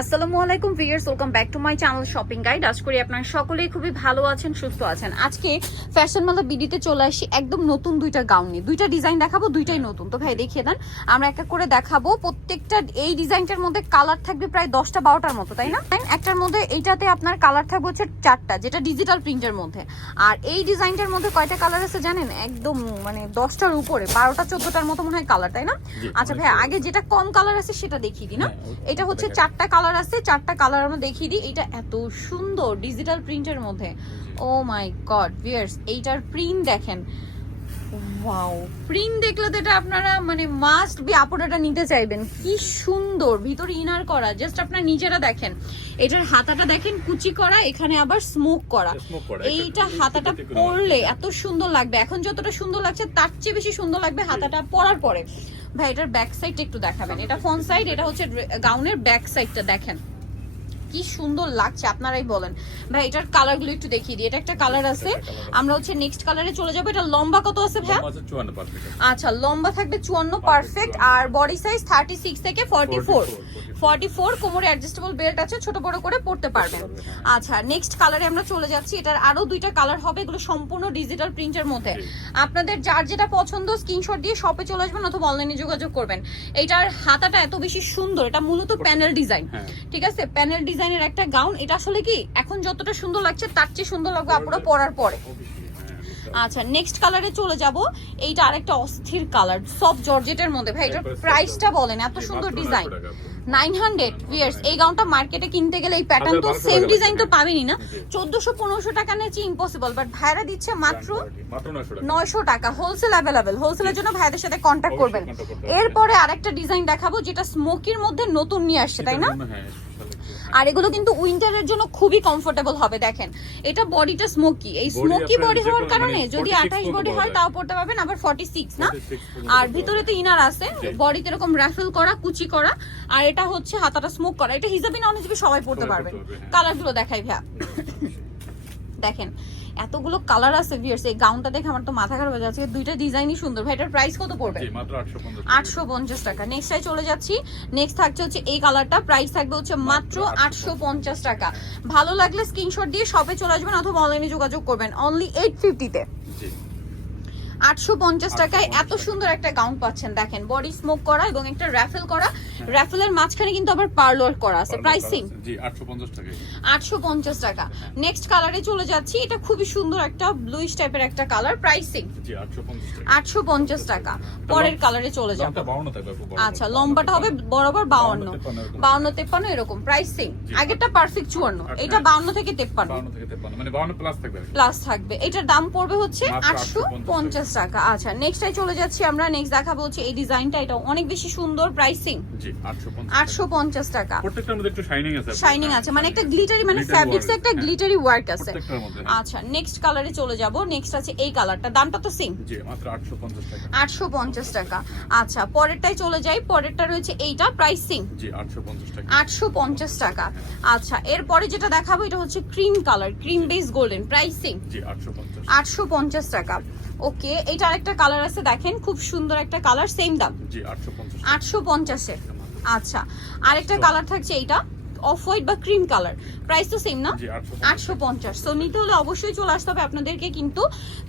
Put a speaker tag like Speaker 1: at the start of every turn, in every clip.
Speaker 1: আসসালামু আলাইকুম viewers welcome back to my channel shopping guide. আজ করি আপনারা সকলেই খুবই ভালো আছেন সুস্থ আছেন। আজকে ফ্যাশন মালা বিডিতে চলে আসি একদম নতুন দুইটা গাউন নিয়ে। দুইটা ডিজাইন দেখাবো দুইটাই নতুন। তো ভাই দেখিয়ে দেন আমরা একটা করে দেখাবো। প্রত্যেকটা এই ডিজাইনটার মধ্যে কালার থাকবে প্রায় দশটা বারোটার মতো তাই না? একটার মধ্যে এইটাতে আপনার কালার থাকবে হচ্ছে চারটা যেটা ডিজিটাল প্রিন্টের মধ্যে। আর এই ডিজাইনটার মধ্যে কয়টা কালার আছে জানেন? একদম মানে দশটার উপরে বারোটা চোদ্দটার মতো মনে হয় কালার তাই না? আচ্ছা ভাই আগে যেটা কম কালার আছে সেটা দেখিয়ে দিই না?
Speaker 2: হ্যাঁ,
Speaker 1: এটা হচ্ছে চারটা কালার আছে চারটা কালার আমরা দেখিয়ে দিই। এটা এত সুন্দর ডিজিটাল প্রিন্টের মধ্যে। ও মাই গড ভিয়ার্স এইটার প্রিন্ট দেখেন। ওয়াও প্রিন্ট দেখলে তো এটা আপনারা মানে মাস্ট বি আপুরাটা নিতে চাইবেন। কি সুন্দর ভিতরে ইনার করা। জাস্ট আপনারা নিজেরা দেখেন। এটার হাতাটা দেখেন কুচি করা এখানে আবার স্মোক করা। এইটা হাতাটা পরলে এত সুন্দর লাগবে। এখন যতটা সুন্দর লাগছে তার চেয়ে বেশি সুন্দর লাগবে হাতাটা পরার পরে। ভাই এটার ব্যাক সাইডটা একটু দেখাবেন। এটা ফ্রন্ট সাইড এটা হচ্ছে গাউনের ব্যাক সাইডটা দেখেন। কি সুন্দর লাগছে আপনারাই বলেন। ভাই এটার কালারগুলো একটু দেখিয়ে দিই। এটা একটা কালার আছে। আমরা হচ্ছে নেক্সট কালারে চলে যাব। এটা লম্বা কত আছে ভাই
Speaker 2: লম্বা আছে 54 perfect আছে।
Speaker 1: আচ্ছা লম্বা থাকবে চুয়ান্ন পারফেক্ট আর বডি সাইজ থার্টি সিক্স থেকে ফর্টি ফোর
Speaker 2: 44,
Speaker 1: ফর্টি ফোর কোমরে অ্যাডজাস্টেবল বেল্ট আছে ছোট বড় করে পড়তে পারবেন।
Speaker 2: হ্যাঁ।
Speaker 1: আচ্ছা নেক্সট কালারে আমরা চলে যাচ্ছি। এটার আরও দুইটা কালার হবে এগুলো সম্পূর্ণ ডিজিটাল প্রিন্টের মধ্যে। আপনাদের যার যেটা পছন্দ স্ক্রিনশট দিয়ে শপে চলে আসবেন অথবা অনলাইনে যোগাযোগ করবেন। এইটার হাতাটা এত বেশি সুন্দর এটা মূলত প্যানেল ডিজাইন। ঠিক আছে? প্যানেল ডিজাইনের একটা গাউন এটা আসলে কি? এখন যতটা সুন্দর লাগছে তার চেয়ে সুন্দর লাগবে আপুরা পরার পরে। আচ্ছা নেক্সট কালারে চলে যাব। এইটা আরেকটা অস্থির কালার সব জর্জেটের মধ্যে। ভাই এটার প্রাইসটা বলেন এত সুন্দর ডিজাইন
Speaker 2: 900 টাকা আপু।
Speaker 1: নাইন হান্ড্রেড ভিয়ার্স এই গাউনটা মার্কেটে কিনতে গেলে এই প্যাটার্ন তো সেম ডিজাইন তো পাবেনি না। চোদ্দশো পনেরোশো টাকা নিয়েছি ইম্পসিবল বাট ভাইরা দিচ্ছে মাত্র
Speaker 2: মাত্র 900 টাকা।
Speaker 1: নয়শো টাকা হোলসেল অ্যাভেলেবেল হোলসেলের জন্য ভাইদের সাথে কন্ট্যাক্ট করবেন। এরপরে আরেকটা ডিজাইন দেখাবো যেটা স্মোকির মধ্যে নতুন নিয়ে আসছে তাই না? আর এগুলো কিন্তু উইন্টারের জন্য খুবই কমফোর্টেবল হবে দেখেন। এটা বডিটা স্মোকি এই স্মোকি বডি হওয়ার কারণে
Speaker 2: মানে
Speaker 1: যদি
Speaker 2: 46
Speaker 1: আঠাইশ বডি হয় তাও পড়তে পারবেন আবার ফর্টি সিক্স না? আর ভিতরে তো ইনার আছে বডিতে এরকম র্যাফেল করা কুচি করা আর এটা হচ্ছে হাতাটা স্মোক করা। এটা হিজাবি নন হিজাবি সবাই পড়তে পারবেন।
Speaker 2: কালারগুলো হ্যাঁ।
Speaker 1: কালারগুলো দেখাই ভাইয়া। দেখেন এতগুলো কালার আছে ভিউয়ার্স এই গাউনটা দেখে আমার তো মাথা খারাপ হয়ে যাচ্ছে। দুইটা ডিজাইনই সুন্দর। ভাই এটার প্রাইস কত পড়বে?
Speaker 2: জি, মাত্র 850 টাকা।
Speaker 1: নেক্সট চলে যাচ্ছি। নেক্সট থাকছে হচ্ছে এই কালারটা প্রাইস থাকবে হচ্ছে মাত্র আটশো পঞ্চাশ টাকা। ভালো লাগলে স্ক্রিনশট দিয়ে শপে চলে আসবেন অথবা অনলাইনে যোগাযোগ করবেন। অনলি 850 তে।
Speaker 2: জি।
Speaker 1: আটশো পঞ্চাশ টাকায় এত সুন্দর একটা গাউন পাচ্ছেন দেখেন বডি স্মোক করা এবং একটা র্যাফেল করা। র্যাফেলের মাঝখানে কিন্তু আবার পার্লোয়ার করা আছে প্রাইস সেম
Speaker 2: জি, 850 টাকা।
Speaker 1: আটশো পঞ্চাশ টাকা। নেক্সট কালারে চলে যাচ্ছি এটা খুবই সুন্দর একটা ব্লুইশ টাইপের একটা কালার প্রাইসিং
Speaker 2: জি, 850 টাকা।
Speaker 1: আটশো পঞ্চাশ টাকা। পরের কালারে চলে যাব।
Speaker 2: লম্বাটা 52 থাকবে আপু, বড়
Speaker 1: আচ্ছা লম্বাটা হবে বরাবর বাউন্ন।
Speaker 2: 52 এরকম।
Speaker 1: বাউন্ন তেপ্পান্ন এরকম প্রাইস। আগেরটা পারফেক্ট চুয়ান্ন। এটা বাউন্ন থেকে তেপ্পান্ন।
Speaker 2: 52 থেকে 53 মানে 52 প্লাস।
Speaker 1: প্লাস থাকবে। এটার দাম পড়বে হচ্ছে আটশো পঞ্চাশ টাকা। আচ্ছা নেক্সট চলে যাচ্ছি আমরা। নেক্সট দেখাবো হচ্ছে এই ডিজাইনটা এটা অনেক বেশি সুন্দর প্রাইসিং
Speaker 2: জি, 850
Speaker 1: আটশো পঞ্চাশ টাকা।
Speaker 2: প্রত্যেকটার মধ্যে একটু শাইনিং আছে
Speaker 1: শাইনিং আছে। মানে একটা গ্লিটারি মানে ফ্যাব্রিক্স একটা
Speaker 2: হ্যাঁ।
Speaker 1: গ্লিটারি ওয়ার্ক আছে।
Speaker 2: হ্যাঁ।
Speaker 1: আচ্ছা নেক্সট কালারে চলে যাব। নেক্সট আছে এই কালারটা দামটা তো সেম
Speaker 2: জি, মাত্র 850 টাকা।
Speaker 1: আটশো পঞ্চাশ টাকা। আচ্ছা পরেরটাই চলে যাই। পরেরটা রয়েছে এইটা প্রাইসিং
Speaker 2: জি, 850 টাকা।
Speaker 1: আটশো পঞ্চাশ টাকা। আচ্ছা এরপরে যেটা দেখাবো এটা হচ্ছে cream colour cream base golden pricing
Speaker 2: জি, 850
Speaker 1: আটশো পঞ্চাশ টাকা। ওকে এটা আরেকটা কালার আছে দেখেন খুব সুন্দর একটা কালার সেম দাম।
Speaker 2: জি, 850।
Speaker 1: আটশো পঞ্চাশের। আচ্ছা আরেকটা কালার থাকছে এইটা অফ হোয়াইট বা ক্রিম কালার প্রাইস তো সেম না? আটশো পঞ্চাশ তো নিতে হলে অবশ্যই চলে আসতে হবে আপনাদেরকে কিন্তু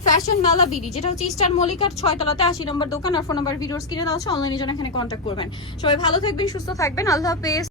Speaker 1: ফ্যাশন মেলা বিডি যেটা হচ্ছে ইস্টার মল্লিকার ছয় তলাতে আশি নম্বর দোকান আর ফোন নাম্বার ভিডিওস কিনে দেওয়া আছে অনলাইনে জন্য এখানে কন্ট্যাক্ট করবেন। সবাই ভালো থাকবেন সুস্থ থাকবেন আল্লাহ হাফেজ।